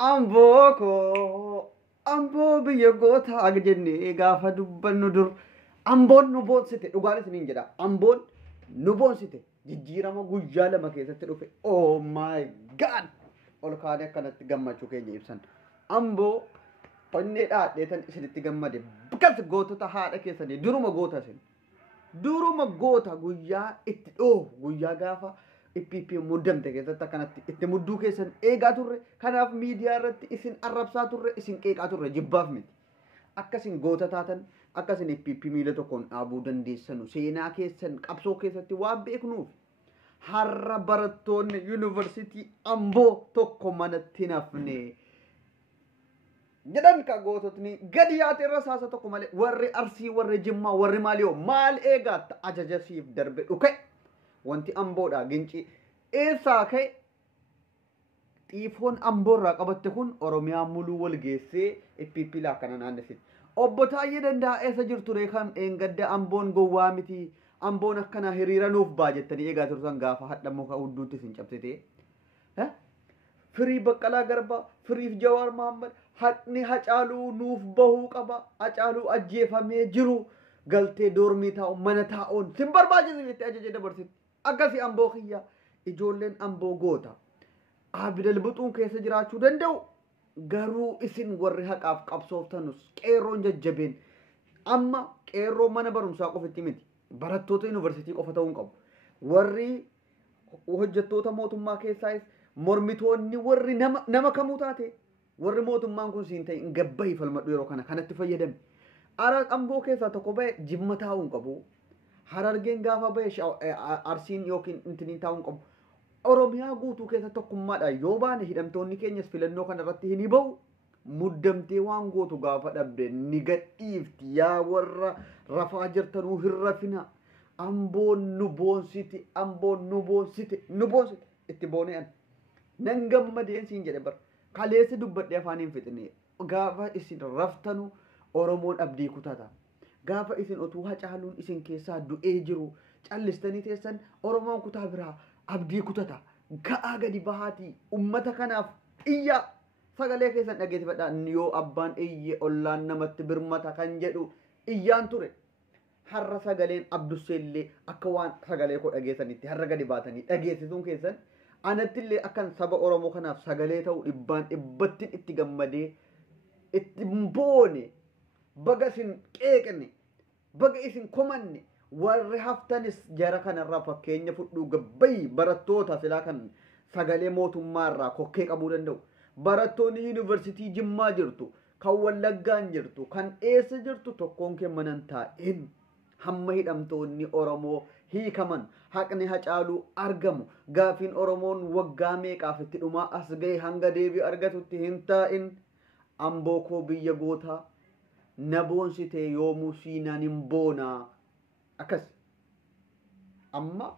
Amboko ambo biyya goota aga jennee gaafa dubbannu dur amboon nu boonsite dhugaanis niin jedha amboon nu boonsite jijjiirama guyyaa lama keessatti dhufe oh my god ol kaanee akkanatti gammachuu keenya ibsan amboo onnee dhaadheetan isinitti gammade bikas gootota haadha keessanii duruma goota isin duruma goota guyyaa itti dhoo guyyaa gaafa IPP muddamte keessatti akkanatti itti mudduu keessan eegaa turre kanaaf miidiyaa irratti isin arrabsaa turre isin qeeqaa turre jibbaaf miti akkasin goota taatan akkasin IPP miila tokkoon dhaabuu dandeessanu seenaa keessan qabsoo keessatti waan beeknuuf har'a barattoonni yuunivarsiitii Amboo tokko manatti nafne jedhan ka goototni gadi yaate irra saasa tokko malee warri Arsii warri Jimmaa warri Maaliyoo maal eegaatta ajajasiif darbe dhuke wanti Amboodha ginci eessaa ka'e xiifoon Amboorraa qabatte kun Oromiyaa muluu wal geessee IPP laakana naannessiti obbo Taayyee Danda'a eessa jirtu reekan eengadda Amboon gowwaa miti Amboon akkana hiriira nuuf baajettanii eegaa turtan gaafa hadha muka hudduutti isin cabsite firii Baqqalaa Garbaa firiif Jawaar Mahammad haqni Hacaaluu nuuf bahuu qaba Hacaaluu ajjeefamee jiru galtee doormii taa'u mana taa'uun sin barbaachisa jettee ajajee dabarsiti akkasi Amboo kiyya ijoolleen Amboo goota abidal buxuun keessa jiraachuu danda'u garuu isin warri haqaaf qabsooftanus qeerroon jajjabeen amma qeerroo mana barumsaa qofatti miti barattoota yuunivarsiitii qofa ta'uu hin qabu warri hojjettoota mootummaa keessaayis mormitoonni warri nama kamuu taate warri mootummaan kun siin ta'e hin gabbahi falmadhu yeroo kana kanatti fayyadame ara Amboo keessaa tokko ba'e Jimma taa'uu hin qabu Harargeen gaafa ba'e Arsiin yookiin intiniin taa'uu hin qabu Oromiyaa guutuu keessa tokkummaadha yoo baane hidhamtoonni keenyas filannoo kanarratti hin bahu muddamtee waan gootu gaafa dhabde ni gadhiifti yaa warra rafaa jirtanuu hin rafina Amboon nu boonsiti Amboon nu boonsite itti boonee nan gammadeen siin jedhe bar kaleessa dubbadhee afaaniin fixine gaafa isin raftanu Oromoon abdii kutata gaafa isin otuu Hacaaluun isin keessaa du'ee jiru callistanii teessan Oromoon kutaa biraa abdii kutata ga'aa gadi bahaatii ummata kanaaf iyya sagalee keessan dhageessifadhaan yoo abbaan iyye ollaan namatti birmata kan jedhu iyyaan ture har'a sagaleen Abdusseellee akka waan sagalee koo dhageessanitti har'a gadi baatanii dhageessisuun keessan anattillee akkan saba Oromoo kanaaf sagalee ta'u dhibbaan dhibbattiin itti gammadee itti boone baga isin qeeqne baga isin komanne warri haftanis jara kanarraa fakkeenya fudhuu gabbayii barattoota silaa kan sagalee mootummaarraa kokkee qabuu danda'u barattoonni yuunivarsiitii Jimmaa jirtu kan Wallaggaan jirtu kan eessa jirtu tokkoon kee manan taa'een hamma hidhamtoonni Oromoo hiikaman haqni Hacaaluu argamu gaafiin Oromoon waggaa meeqaaf itti dhumaa as ga'e hanga deebii argatutti hin taa'in Amboo koo biyya gootaa na boonsite yoomuu siinaan hin boonaa akkas amma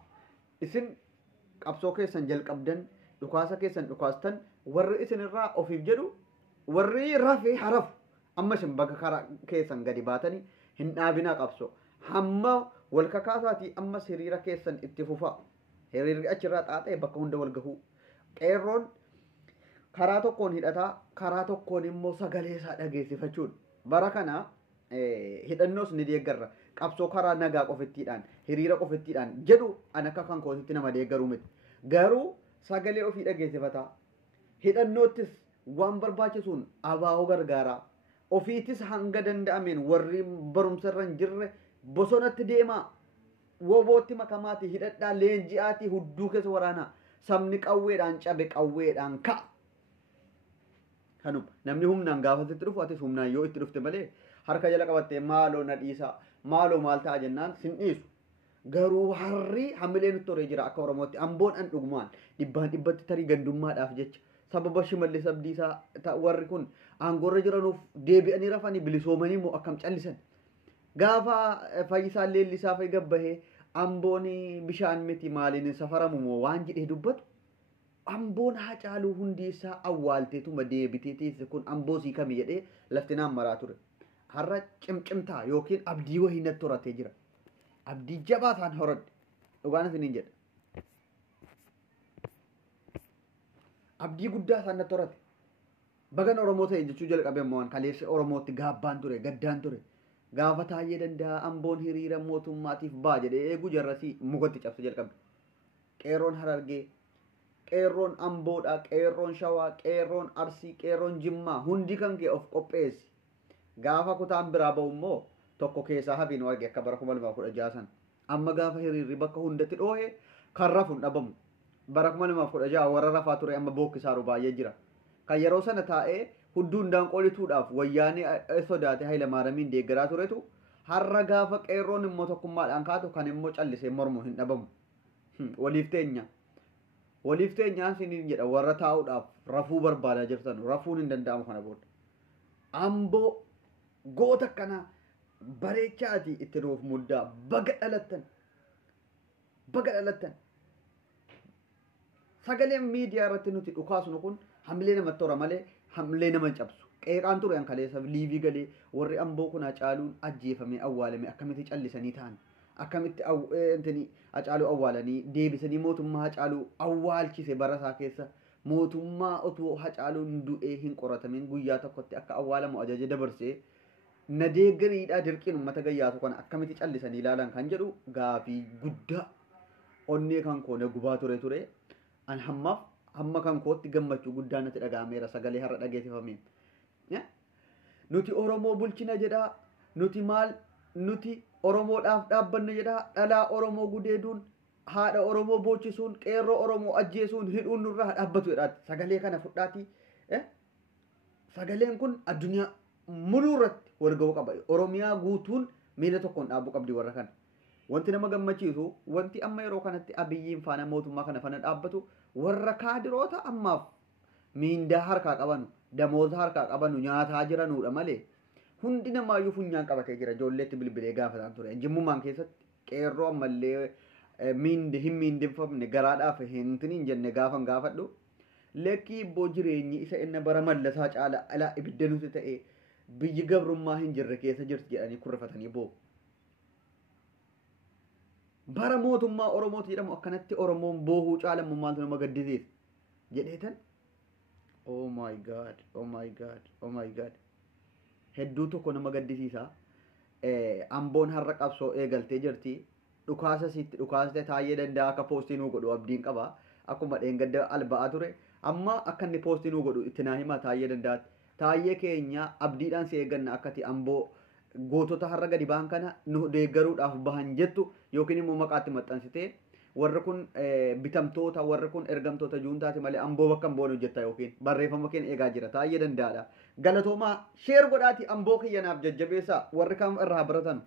isin qabsoo keessan jalqabdan dhukaasa keessan dhukaastan warri isin irraa ofiif jedhu warri rafee harafu amma isin bakka karaa keessan gadi baatanii hin dhaabinaa qabsoo hamma wal kakaasaatii amma hiriira keessan itti fufaa hiriirri achirraa xaaxee bakka hunda wal gahuu qeerroon karaa tokkoon hidhataa karaa tokkoon immoo sagalee isaa dhageessifachuudha bara kana hidhannoos ni deeggarra qabsoo karaa nagaa qofittiidhaan hiriira qofittiidhaan jedhu an akka kan kootitti nama deeggaruu miti garuu sagalee ofii dhageessifataa hidhannoottis waan barbaachisuun abaa'oo gargaaraa ofiitis hanga danda'ameen warri barumsa irra hin jirre bosonatti deemaa wobootti makamaati hidhadhaa leenji'aatii hudduu keessa waraanaa sabni qawweedhaan cabe qawweedhaan ka'a kanuma namni humnaan gaafasitti dhufu atis humnaan yoo itti dhufte malee harka jala qabattee maaloo na dhiisaa maaloo maal ta'a jennaan sin dhiisu garuu harri hamilee nutti horee jira akka Oromootti Amboon an dhugumaan dhibbaan dhibbatti tarii gandummaadhaaf jecha sababa Shimallis Abdiisaa warri kun aangoorra jiranuuf deebi'anii rafanii bilisoomanii immoo akkam callisan gaafa Fayyisaa Leellisaa fa'i gabbahee Amboon bishaan miti maaliin safaramu moo waan jedhee dubbatu Amboon Hacaaluu hundeessaa awwaalteetuma deebitee teesse kun Amboo sii kami jedhee lafti naan maraa ture har'a cimcimtaa yookiin abdii wahii natti horatee jira abdii jabaa isaan horadhe dhugaan isiniin jedha abdii guddaa isaan natti horate bagan Oromoo ta'e jechuu jalqabe immoo kaleessa Oromootti gaabbaan ture gaddaan ture gaafa taayee danda'a amboon hiriira mootummaatiif baa jedhee eeguu jarrasii mukatti cabse jalqabe qeerroon Harargee qeerroon Amboodhaa qeerroon Shawaa qeerroon Arsii qeerroon Jimmaa hundi kan kee of qopheessi gaafa kutaan biraa ba'u immoo tokko keessaa hafiin arge akka bara 2016 san amma gaafa hiriirri bakka hundatti dhoohe kan rafuun dhabamu bara 2016 warra rafaa ture amma bookkisaaru baay'ee jira kan yeroo sana taa'ee hudduu hundaan qolituudhaaf wayyaanii sodaate Hayilamaaramiin deeggaraa turetu har'a gaafa qeerroon immoo tokkummaadhaan kaatu kan immoo callisee mormu hin dhabamu waliif teenyaan siniin jedha warra taa'uudhaaf rafuu barbaadaa jirtan rafuun hin danda'amu kana booda amboo goota kana bareechaati itti nuuf muddaa baga dhalattan sagaleen miidiyaa irratti nuti dhukaasnu kun hamilee namatti tora malee hamilee nama cabsu qeeqaan ture an kaleessa liivii galee warri amboo kun Hacaaluun ajjeefamee awwaalame akkamitti callisanii ta'an akkamitti Hacaaluu awwaalanii deebisanii mootummaa Hacaaluu awwaalchise barasaa keessa mootummaa otoo Hacaaluun du'ee hin qoratamin guyyaa tokkotti akka awwaalamu ajaja dabarsee na deeggariidhaa dirqiin uummata gayyaatu kana akkamitti callisanii ilaalan kan jedhu gaafii guddaa onnee kan koone gubaa ture an hamma kan kootti gammachuu guddaa natti dhaga'ameera sagalee har'a dhageessifameen nuti Oromoo bulchina jedhaa nuti Oromoodhaaf dhaabbanna jedhaa dhalaa Oromoo gudeeduun haadha Oromoo boochisuun qeerroo Oromoo ajjeesuun hidhuun nurraa dhaabbatu jedhaati sagalee kana fudhaati sagaleen kun addunyaa muluu irratti wal ga'uu qaba Oromiyaa guutuun miila tokkoon dhaabuu qabdi warra kana wanti nama gammachiisu wanti amma yeroo kanatti abiyyiin faana mootummaa kana fana dhaabbatu warra kaadiroota ammaaf miindaa harkaa qabanu damooza harkaa qabanu nyaataa jiranuudha malee hundi namaayyuu funyaan qabatee jira ijoolleetti bilbilee gaafataan ture jimmummaan keessatti qeerroo ammallee hin miindeffamne garaadhaaf hin jenne gaafan gaafadhu lekkii ibboo jireenyi isa inni bara mallasaa caala alaa ibidda nuti ta'e biyyi gabrummaa hin jirre keessa jirti jedhanii kurrifatanii boo bara mootummaa Oromooti jedhamu akkanatti Oromoon boohuu caalamu maaltu nama gaddisiisa jedheetan oh my god hedduu tokko nama gaddisiisa amboon har'a qabsoo eegaltee jirti dhukaasa taayee danda'a akka poostii nuu godhu abdiin qaba akkuma dheengadda alba'aa ture amma akka inni poostii nuu godhu itti naa himaa taayee danda'a taayee keenya abdiidhaan si eegganna akkati amboo gootota har'a gadi ba'an kana nu deeggaruudhaaf bahan jettu yookiin immoo maqaatti maxxansitee warri kun bitamtoota warri kun ergamtoota juuntaati malee amboo bakka hin boonu jetta yookiin barreeffama keenya eegaa jira taayee danda'aadha galatoomaa sheer godhaati amboo kiyyanaaf jajjabeessaa warri kam irraa baratan